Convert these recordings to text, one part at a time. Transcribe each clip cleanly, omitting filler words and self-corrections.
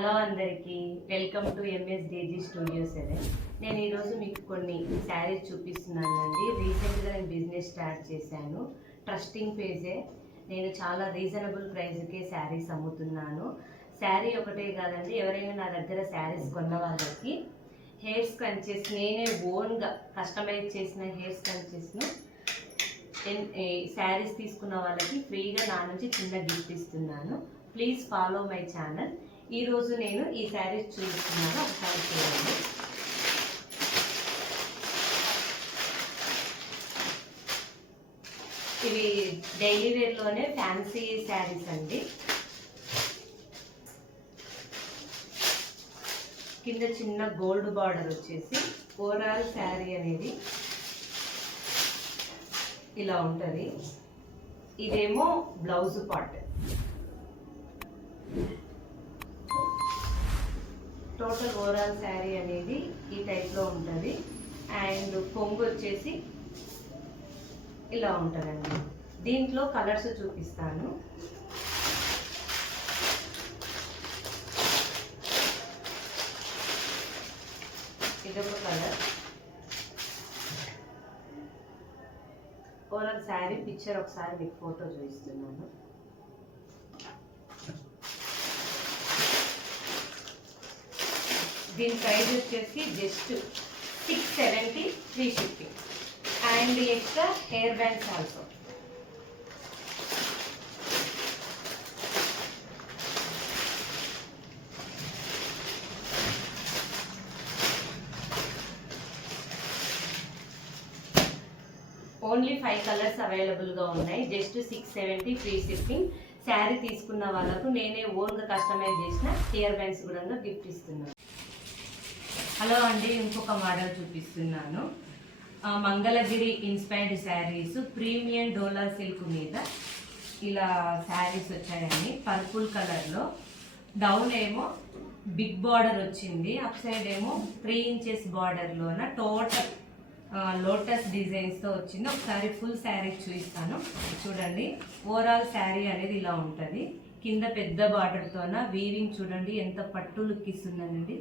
హలో అందరికీ, welcome to ఎంఎస్డేజీ స్టూడియో 7. నేను ఈరోజు మీకు కొన్ని శారీస్ చూపిస్తున్నానండి. రీసెంట్గా నేను బిజినెస్ స్టార్ట్ చేశాను. ట్రస్టింగ్ పేజే. నేను చాలా రీజనబుల్ ప్రైస్కే శారీస్ అమ్ముతున్నాను. శారీ ఒకటే కాదండి, ఎవరైనా నా దగ్గర శారీస్ కొన్న వాళ్ళకి హెయిర్ స్క్రంచెస్ నేనే ఓన్గా కస్టమైజ్ చేసిన హెయిర్ స్క్రంచెస్ను శారీస్ తీసుకున్న వాళ్ళకి ఫ్రీగా నా నుంచి చిన్న గిఫ్ట్ ఇస్తున్నాను. Please follow my channel. ఈరోజు నేను ఈ శారీస్ చూపిస్తున్నాను, ఒకసారి చూడండి. ఇవి డైలీ వేర్లోనే ఫ్యాన్సీ శారీస్ అండి. కింద చిన్న గోల్డ్ బార్డర్ వచ్చేసి ఓవరాల్ శారీ అనేది ఇలా ఉంటుంది. ఇదేమో blouse part. Total overall sari అనేది ఈ టైప్లో ఉంటుంది. అండ్ కొంగు వచ్చేసి ఇలా ఉంటుందండి. దీంట్లో కలర్స్ చూపిస్తాను. ఇదొక కలర్. ఓవరాల్ శారీ పిక్చర్ ఒకసారి మీకు ఫోటో చూపిస్తున్నాను. దీని ప్రైస్ వచ్చేసి జస్ట్ 670 free shipping and extra hair bands also. Only 5 కలర్స్ అవైలబుల్గా ఉన్నాయి. జస్ట్ 670 ఫ్రీ షిప్పింగ్. శారీ తీసుకున్న వాళ్ళకు నేనే ఓన్గా కస్టమైజ్ చేసిన హెయిర్ బ్యాండ్స్ కూడా గిఫ్ట్ ఇస్తున్నాను. హలో అండి, ఇంకొక మోడల్ చూపిస్తున్నాను. మంగళగిరి ఇన్స్పైర్డ్ శారీస్ ప్రీమియం డోలా సిల్క్ మీద ఇలా శారీస్ వచ్చాయండి. పర్పుల్ కలర్లో డౌన్ ఏమో బిగ్ బార్డర్ వచ్చింది, అప్ సైడ్ ఏమో 3 ఇంచెస్ బార్డర్లోన టోటల్ లోటస్ డిజైన్స్తో వచ్చింది. ఒకసారి ఫుల్ శారీ చూపిస్తాను చూడండి. ఓవరాల్ శారీ అనేది ఇలా ఉంటుంది. కింద పెద్ద బార్డర్తోన వీవింగ్ చూడండి ఎంత పట్టు లుక్ ఇస్తుందండి.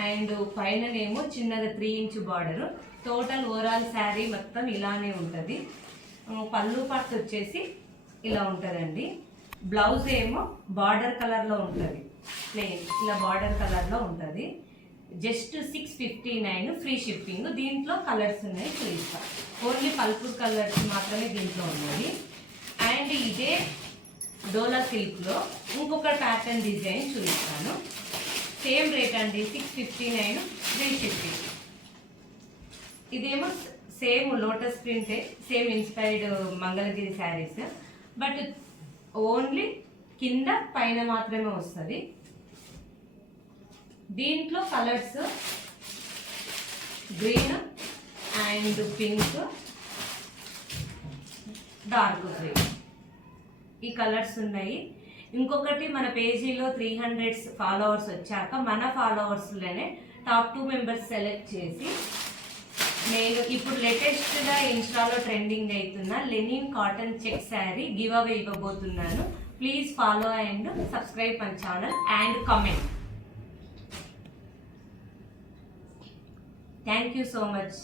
అండ్ పైననేమో చిన్నగా 3 inch border. Total overall sari మొత్తం ఇలానే ఉంటుంది. పళ్ళు పార్ట్ వచ్చేసి ఇలా ఉంటుందండి. బ్లౌజ్ ఏమో బార్డర్ కలర్లో ఉంటుంది, ప్లెయిన్ ఇలా బార్డర్ కలర్లో ఉంటుంది. జస్ట్ 659 ఫ్రీ షిప్పింగ్. దీంట్లో కలర్స్ ఉన్నాయి, చూపిస్తాం. ఓన్లీ పల్పూర్ కలర్స్ మాత్రమే దీంట్లో ఉన్నాయి. అండ్ ఇదే డోలా సిల్క్లో ఇంకొక ప్యాటర్న్ డిజైన్ చూపిస్తాను. సేమ్ రేట్ అండి, 659 ఫ్రీ షిప్పింగ్. ఇదేమో సేమ్ లోటస్ ప్రింటే, same inspired Mangalagiri saris, but only కింద పైన మాత్రమే వస్తుంది. దీంట్లో colours green and pink, dark green, ఈ కలర్స్ ఉన్నాయి. ఇంకొకటి మన పేజీలో 300 ఫాలోవర్స్ వచ్చాక మన ఫాలోవర్స్లోనే టాప్ 2 మెంబర్స్ సెలెక్ట్ చేసి నేను ఇప్పుడు లేటెస్ట్గా ఇన్స్టాలో ట్రెండింగ్ అవుతున్న linen cotton check sari giveaway ఇవ్వబోతున్నాను. Please follow and subscribe my channel and comment. Thank you so much.